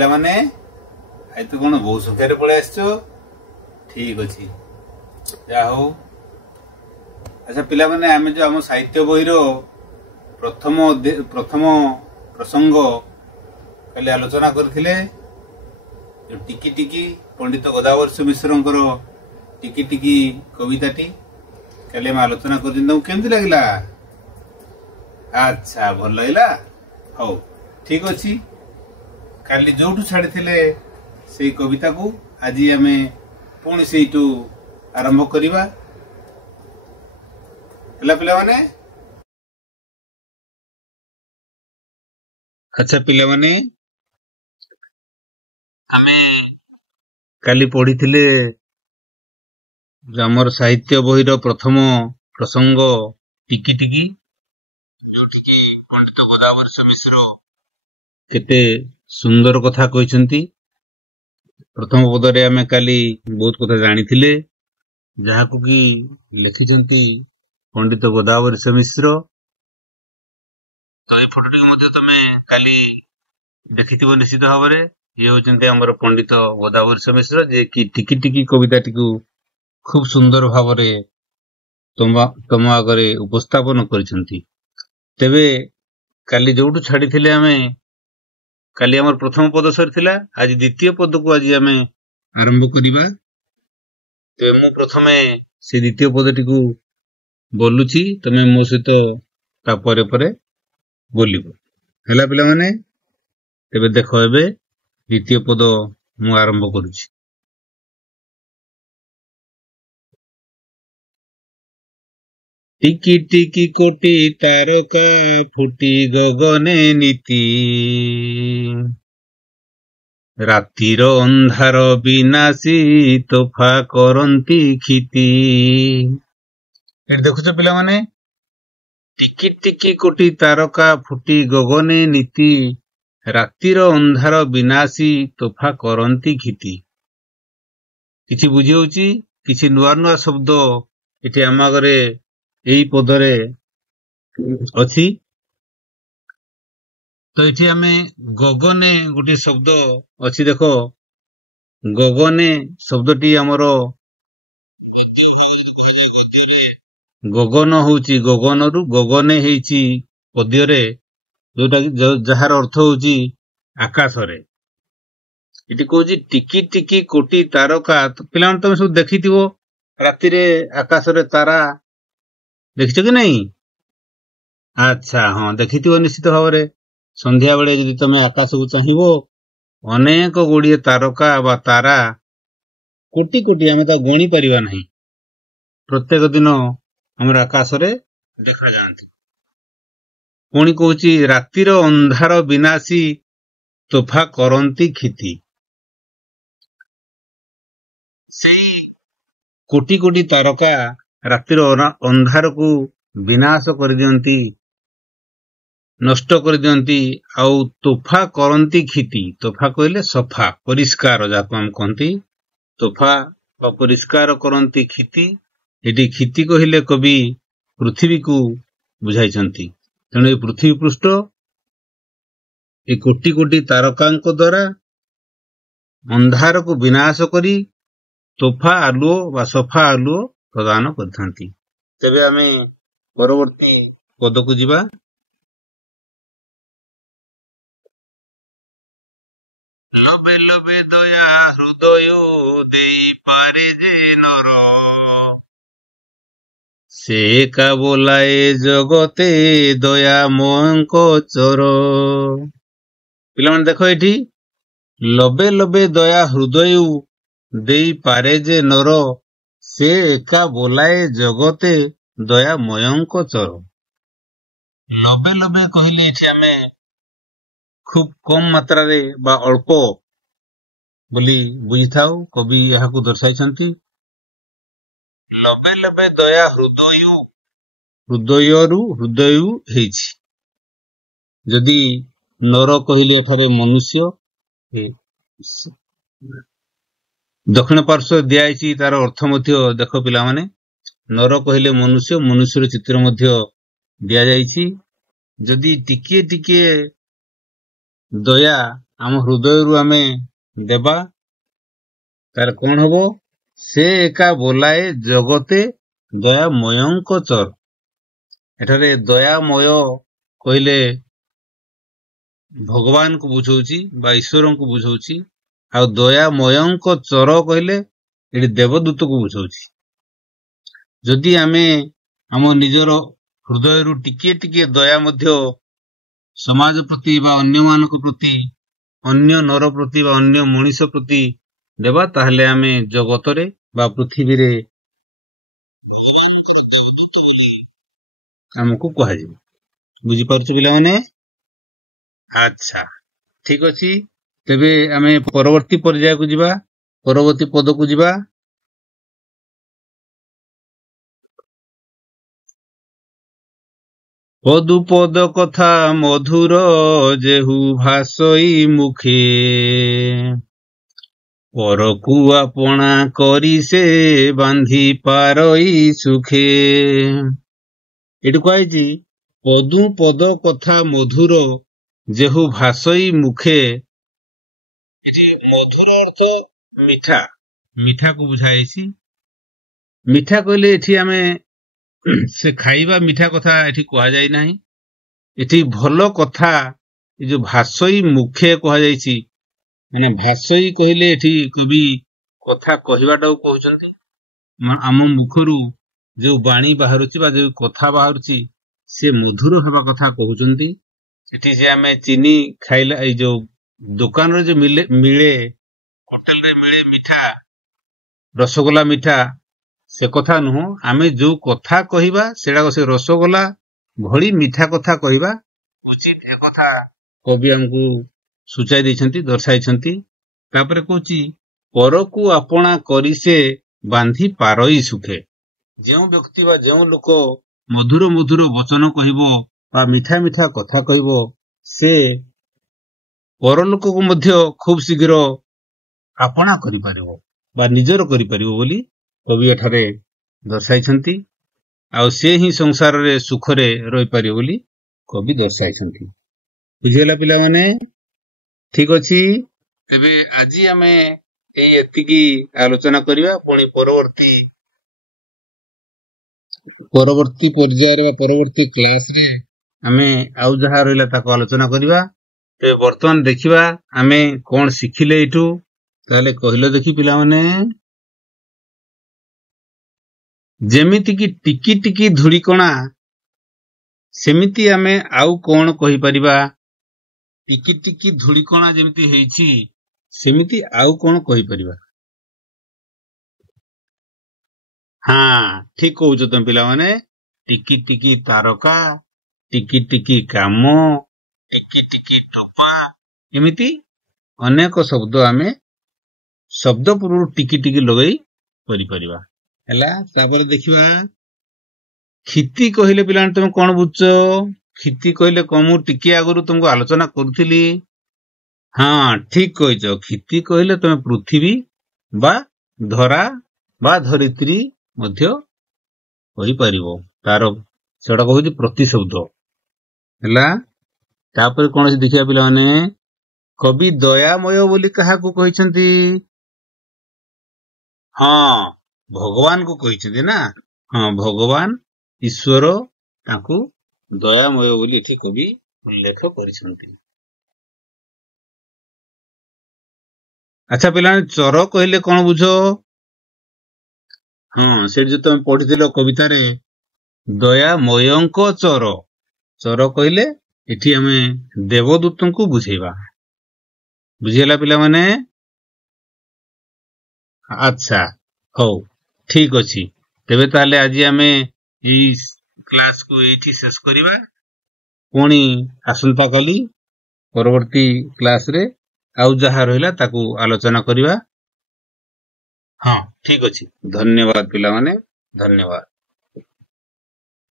ପିଲାମାନେ ଆଜି ତୁ କଣ ବହୁ ସଂଖ୍ୟାରେ ପଳେଇ ଆସିଛ? ଠିକ ଅଛି, ଯାହା ହଉ। ଆଚ୍ଛା ପିଲାମାନେ, ଆମେ ଯୋଉ ଆମ ସାହିତ୍ୟ ବହିର ପ୍ରଥମ ପ୍ରସଙ୍ଗ କାଲି ଆଲୋଚନା କରିଥିଲେ, ଯୋଉ ଟିକି ଟିକି ପଣ୍ଡିତ ଗୋଦାବର୍ଷ ମିଶ୍ରଙ୍କର ଟିକି ଟିକି କବିତାଟି କାଲି ଆମେ ଆଲୋଚନା କରିଛନ୍ତି। ତମକୁ କେମିତି ଲାଗିଲା? ଆଚ୍ଛା, ଭଲ ଲାଗିଲା। ହଉ, ଠିକ ଅଛି। କାଲି ଯୋଉଠୁ ଛାଡିଥିଲେ ସେଇ କବିତାକୁ ଆଜି ଆମେ ପୁଣି ସେଇଠୁ ଆରମ୍ଭ କରିବା। ହେଲା ପିଲାମାନେ? ଆଚ୍ଛା ପିଲାମାନେ, ଆମେ କାଲି ପଢିଥିଲେ ଆମର ସାହିତ୍ୟ ବହିର ପ୍ରଥମ ପ୍ରସଙ୍ଗ ଟିକି ଟିକି, ଯୋଉଠିକି ପଣ୍ଡିତ ଗୋଦାବର୍ଷ ମିଶ୍ର କେତେ ସୁନ୍ଦର କଥା କହିଛନ୍ତି। ପ୍ରଥମ ପଦରେ ଆମେ କାଲି ବହୁତ କଥା ଜାଣିଥିଲେ, ଯାହାକୁ କି ଲେଖିଛନ୍ତି ପଣ୍ଡିତ ଗୋଦାବର୍ଷ ମିଶ୍ର। ତ ଏଇ ଫଟୋଟିକୁ ମଧ୍ୟ ତମେ କାଲି ଦେଖିଥିବ ନିଶ୍ଚିତ ଭାବରେ। ଇଏ ହଉଛନ୍ତି ଆମର ପଣ୍ଡିତ ଗୋଦାବର୍ଷ ମିଶ୍ର, ଯିଏ କି ଟିକି ଟିକି କବିତାଟିକୁ ଖୁବ ସୁନ୍ଦର ଭାବରେ ତମ ଆଗରେ ଉପସ୍ଥାପନ କରିଛନ୍ତି। ତେବେ କାଲି ଯୋଉଠୁ ଛାଡିଥିଲେ ଆମେ, କାଲି ଆମର ପ୍ରଥମ ପଦ ସରିଥିଲା, ଆଜି ଦ୍ୱିତୀୟ ପଦକୁ ଆଜି ଆମେ ଆରମ୍ଭ କରିବା। ତେବେ ମୁଁ ପ୍ରଥମେ ସେ ଦ୍ୱିତୀୟ ପଦଟିକୁ ବୋଲୁଛି, ତମେ ମୋ ସହିତ ତା ପରେ ପରେ ବୋଲିବ। ହେଲା ପିଲାମାନେ? ତେବେ ଦେଖ, ଏବେ ଦ୍ୱିତୀୟ ପଦ ମୁଁ ଆରମ୍ଭ କରୁଛି। ଟିକି ଟିକି କୋଟି ତାରକା ଫୁଟି ଗଗନେ ନିତି, ରାତିର ଅନ୍ଧାର ବିନାଶୀ ତୋଫା କରନ୍ତି କ୍ଷିତି। ଦେଖୁଛ ପିଲାମାନେ, ଟିକି ଟିକି କୋଟି ତାରକା ଫୁଟି ଗଗନେ ନିତି, ରାତିର ଅନ୍ଧାର ବିନାଶୀ ତୋଫା କରନ୍ତି କ୍ଷିତି। କିଛି ବୁଝି ହଉଛି? କିଛି ନୂଆ ନୂଆ ଶବ୍ଦ ଏଠି ଆମ ଆଗରେ ଏଇ ପଦରେ ଅଛି। ତ ଏଠି ଆମେ ଗଗନେ ଗୋଟିଏ ଶବ୍ଦ ଅଛି, ଦେଖ। ଗଗନେ ଶବ୍ଦଟି ଆମର ଗଗନ ହଉଛି ଗଗନରୁ, ଗଗନେ ହେଇଛି ପଦ୍ୟରେ, ଯାହାର ଅର୍ଥ ହଉଛି ଆକାଶରେ। ଏଠି କହୁଛି ଟିକି ଟିକି କୋଟି ତାରକା। ପିଲାମାନେ ତମେ ସବୁ ଦେଖିଥିବ ରାତିରେ ଆକାଶରେ ତାରା, ଦେଖିଛ କି ନାଇଁ? ଆଚ୍ଛା, ହଁ ଦେଖିଥିବ ନିଶ୍ଚିତ ଭାବରେ। ସନ୍ଧ୍ୟା ବେଳେ ଯଦି ତମେ ଆକାଶକୁ ଚାହିଁବ, ଅନେକ ଗୁଡିଏ ତାରକା ବା ତାରା, କୋଟି କୋଟି, ଆମେ ତାକୁ ଗଣି ପାରିବା ନାହିଁ, ପ୍ରତ୍ୟେକ ଦିନ ଆମର ଆକାଶରେ ଦେଖାଯାଆନ୍ତି। ପୁଣି କହୁଛି ରାତିର ଅନ୍ଧାର ବିନାଶୀ ତୋଫା କରନ୍ତି କ୍ଷିତି। ସେଇ କୋଟି କୋଟି ତାରକା ରାତିର ଅନ୍ଧାରକୁ ବିନାଶ କରିଦିଅନ୍ତି, ନଷ୍ଟ କରିଦିଅନ୍ତି, ଆଉ ତୋଫା କରନ୍ତି କ୍ଷିତି। ତୋଫା କହିଲେ ସଫା, ପରିଷ୍କାର, ଯାହାକୁ ଆମେ କହନ୍ତି ତୋଫା ବା ପରିଷ୍କାର କରନ୍ତି କ୍ଷିତି। ଏଠି କ୍ଷିତି କହିଲେ କବି ପୃଥିବୀକୁ ବୁଝାଇଛନ୍ତି। ତେଣୁ ଏ ପୃଥିବୀ ପୃଷ୍ଠ ଏ କୋଟି କୋଟି ତାରକାଙ୍କ ଦ୍ୱାରା ଅନ୍ଧାରକୁ ବିନାଶ କରି ତୋଫା ଆଲୁଅ ବା ସଫା ଆଲୁଅ ପ୍ରଦାନ କରିଥାନ୍ତି। ତେବେ ଆମେ ପରବର୍ତ୍ତୀ ପଦକୁ ଯିବା। ଲବେ ଲବେ ଦୟା ହୃଦୟ ଦେଇପାରେ ଯେ ନର, ସେ ଏକା ବୋଲାଏ ଜଗତେ ଦୟାମୟଙ୍କ ଚର। ପିଲାମାନେ ଦେଖ, ଏଠି ଲବେ ଲବେ ଦୟା ହୃଦୟ ଦେଇପାରେ ଯେ ନର, ସେ ଏକା ବୋଲାଏ ଜଗତେ ଦୟାମୟଙ୍କ ଚର। ଲବେ ଲବେ କହିଲେ ଏଠି ଆମେ ଖୁବ କମ ମାତ୍ରାରେ ବା ଅଳ୍ପ ବୋଲି ବୁଝିଥାଉ। କବି ଏହାକୁ ଦର୍ଶାଇଛନ୍ତି। ଲବେ ଲବେ ଦୟା ହୃଦୟରୁ ହୃଦୟ ହେଇଛି। ଯଦି ନର କହିଲେ ଏଠାରେ ମନୁଷ୍ୟ, ଦକ୍ଷିଣ ପାର୍ଶ୍ୱ ଦିଆଯାଇଛି, ତାର ଅର୍ଥ ମଧ୍ୟ ଦେଖ ପିଲାମାନେ। ନର କହିଲେ ମନୁଷ୍ୟ, ମନୁଷ୍ୟର ଚିତ୍ର ମଧ୍ୟ ଦିଆଯାଇଛି। ଯଦି ଟିକିଏ ଟିକିଏ ଦୟା ଆମ ହୃଦୟରୁ ଆମେ ଦେବା ତାହେଲେ କଣ ହବ? ସେ ଏକା ବୋଲାଏ ଜଗତେ ଦୟାମୟଙ୍କ ଚର। ଏଠାରେ ଦୟାମୟ କହିଲେ ଭଗବାନଙ୍କୁ ବୁଝଉଛି ବା ଈଶ୍ୱରଙ୍କୁ ବୁଝଉଛି, ଆଉ ଦୟାମୟଙ୍କ ଚର କହିଲେ ଏଠି ଦେବଦୂତକୁ ବୁଝଉଛି। ଯଦି ଆମେ ଆମ ନିଜର ହୃଦୟରୁ ଟିକିଏ ଟିକିଏ ଦୟା ମଧ୍ୟ ସମାଜ ପ୍ରତି ବା ଅନ୍ୟମାନଙ୍କ ପ୍ରତି, ଅନ୍ୟ ନର ପ୍ରତି ବା ଅନ୍ୟ ମଣିଷ ପ୍ରତି ଦେବା, ତାହେଲେ ଆମେ ଜଗତରେ ବା ପୃଥିବୀରେ ଆମକୁ କୁହାଯିବ। ବୁଝିପାରୁଛୁ ପିଲାମାନେ? ଆଚ୍ଛା, ଠିକ ଅଛି। ତେବେ ଆମେ ପରବର୍ତ୍ତୀ ପର୍ଯ୍ୟାୟକୁ ଯିବା, ପରବର୍ତ୍ତୀ ପଦକୁ ଯିବା। ପଦୁପଦ କଥା ମଧୁର ଯେହୁ ଭାଷଇ ମୁଖେ, ପରକୁ ଆପଣା କରି ସେ ବାନ୍ଧି ପାରଇ ସୁଖେ। ଏଠି କୁହାଯାଇଛି ପଦୁ ପଦ କଥା ମଧୁର ଯେହୁ ଭାଷଇ ମୁଖେ। ଏଠି ମଧୁର ଅର୍ଥ ମିଠା, ମିଠାକୁ ବୁଝାଯାଇଛି। ମିଠା କହିଲେ ଏଠି ଆମେ ସେ ଖାଇବା ମିଠା କଥା ଏଠି କୁହାଯାଇ ନାହିଁ। ଏଠି ଭଲ କଥା, ଏ ଯୋଉ ଭାଷଇ ମୁଖେ କୁହାଯାଇଛି, ମାନେ ଭାଷଇ କହିଲେ ଏଠି କବି କଥା କହିବାଟାକୁ କହୁଛନ୍ତି। ଆମ ମୁଖରୁ ଯୋଉ ବାଣୀ ବାହାରୁଛି ବା ଯୋଉ କଥା ବାହାରୁଛି ସେ ମଧୁର ହେବା କଥା କହୁଛନ୍ତି। ସେଠି ଯେ ଆମେ ଚିନି ଖାଇଲା, ଏଇ ଯୋଉ ଦୋକାନରେ ଯୋଉ ମିଳେ, ହୋଟେଲରେ ମିଳେ ମିଠା, ରସଗୋଲା ମିଠା, ସେ କଥା ନୁହଁ। ଆମେ ଯୋଉ କଥା କହିବା ସେଟା ସେ ରସଗୋଲା ଭଳି ମିଠା କଥା କହିବା ଉଚିତ, ଏ କଥା କବି ଆମକୁ ସୂଚାଇ ଦେଇଛନ୍ତି, ଦର୍ଶାଇଛନ୍ତି। ତାପରେ କହୁଛି ପରକୁ ଆପଣା କରି ସେ ବାନ୍ଧି ପାରଇ ସୁଖେ। ଯେଉଁ ବ୍ୟକ୍ତି ବା ଯେଉଁ ଲୋକ ମଧୁର ମଧୁର ବଚନ କହିବ ବା ମିଠା ମିଠା କଥା କହିବ, ସେ ପରଲୋକକୁ ମଧ୍ୟ ଖୁବ ଶୀଘ୍ର ଆପଣା କରିପାରିବ ବା ନିଜର କରିପାରିବ ବୋଲି କବି ଏଠାରେ ଦର୍ଶାଇଛନ୍ତି। ଆଉ ସେ ହିଁ ସଂସାରରେ ସୁଖରେ ରହିପାରିବ ବୋଲି କବି ଦର୍ଶାଇଛନ୍ତି। ବୁଝିଗଲା ପିଲାମାନେ? ଠିକ ଅଛି। ତେବେ ଆଜି ଆମେ ଏତିକି ଆଲୋଚନା କରିବା। ପୁଣି ପରବର୍ତ୍ତୀ ପର୍ଯ୍ୟାୟରେ ବା ପରବର୍ତ୍ତୀ କ୍ଲାସରେ ଆମେ ଆଉ ଯାହା ରହିଲା ତାକୁ ଆଲୋଚନା କରିବା। ତେବେ ବର୍ତ୍ତମାନ ଦେଖିବା ଆମେ କଣ ଶିଖିଲେ ଏଇଠୁ। ତାହେଲେ କହିଲ ଦେଖି ପିଲାମାନେ। ଯେମିତିକି ଟିକି ଟିକି ଧୂଳିକଣା, ସେମିତି ଆମେ ଆଉ କଣ କହିପାରିବା? ଟିକି ଟିକି ଧୂଳିକଣା ଯେମିତି ହେଇଛି, ସେମିତି ଆଉ କଣ କହିପାରିବା? ହଁ, ଠିକ କହୁଛ ତମେ ପିଲାମାନେ। ଟିକି ଟିକି ତାରକା, ଟିକି ଟିକି କାମ, ଟିକି ଟିକି ଟୋପା, ଏମିତି ଅନେକ ଶବ୍ଦ ଆମେ ଶବ୍ଦ ପୂର୍ବରୁ ଟିକି ଟିକି ଲଗେଇ କରିପାରିବା। ହେଲା, ତାପରେ ଦେଖିବା କ୍ଷିତି କହିଲେ ପିଲାମାନେ ତମେ କଣ ବୁଝୁଛ? କ୍ଷିତି କହିଲେ କଣ? ମୁଁ ଟିକେ ଆଗରୁ ତୁମକୁ ଆଲୋଚନା କରୁଥିଲି। ହଁ, ଠିକ କହିଛ। କ୍ଷିତି କହିଲେ ତମେ ପୃଥିବୀ ବା ଧରା ବା ଧରିତ୍ରୀ ମଧ୍ୟ କହିପାରିବ। ତାର ସେଟା କହୁଛି ପ୍ରତିଶବ୍ଦ। ହେଲା, ତାପରେ କଣ ଅଛି ଦେଖିବା ପିଲାମାନେ। କବି ଦୟାମୟ ବୋଲି କାହାକୁ କହିଛନ୍ତି? ହଁ, ଭଗବାନଙ୍କୁ କହିଛନ୍ତି ନା। ହଁ, ଭଗବାନ ଈଶ୍ୱର ତାଙ୍କୁ ଦୟାମୟ ବୋଲି ଏଠି କବି ଉଲ୍ଲେଖ କରିଛନ୍ତି। ଆଚ୍ଛା ପିଲାମାନେ, ଚର କହିଲେ କଣ ବୁଝ? ହଁ, ସେଠି ଯୋଉ ତମେ ପଢିଥିଲ କବିତାରେ ଦୟାମୟଙ୍କ ଚର, ଚର କହିଲେ ଏଠି ଆମେ ଦେବଦୂତଙ୍କୁ ବୁଝେଇବା। ବୁଝିଗଲା ପିଲାମାନେ? ଆଚ୍ଛା, ହଉ, ଠିକ ଅଛି। ତେବେ ତାହେଲେ ଆଜି ଆମେ ଏଇ କ୍ଲାସକୁ ଏଇଠି ଶେଷ କରିବା। ପୁଣି ଆସନ୍ତାକାଲି ପରବର୍ତ୍ତୀ କ୍ଲାସରେ ଆଉ ଯାହା ରହିଲା ତାକୁ ଆଲୋଚନା କରିବା। ହଁ, ଠିକ ଅଛି। ଧନ୍ୟବାଦ ପିଲାମାନେ, ଧନ୍ୟବାଦ।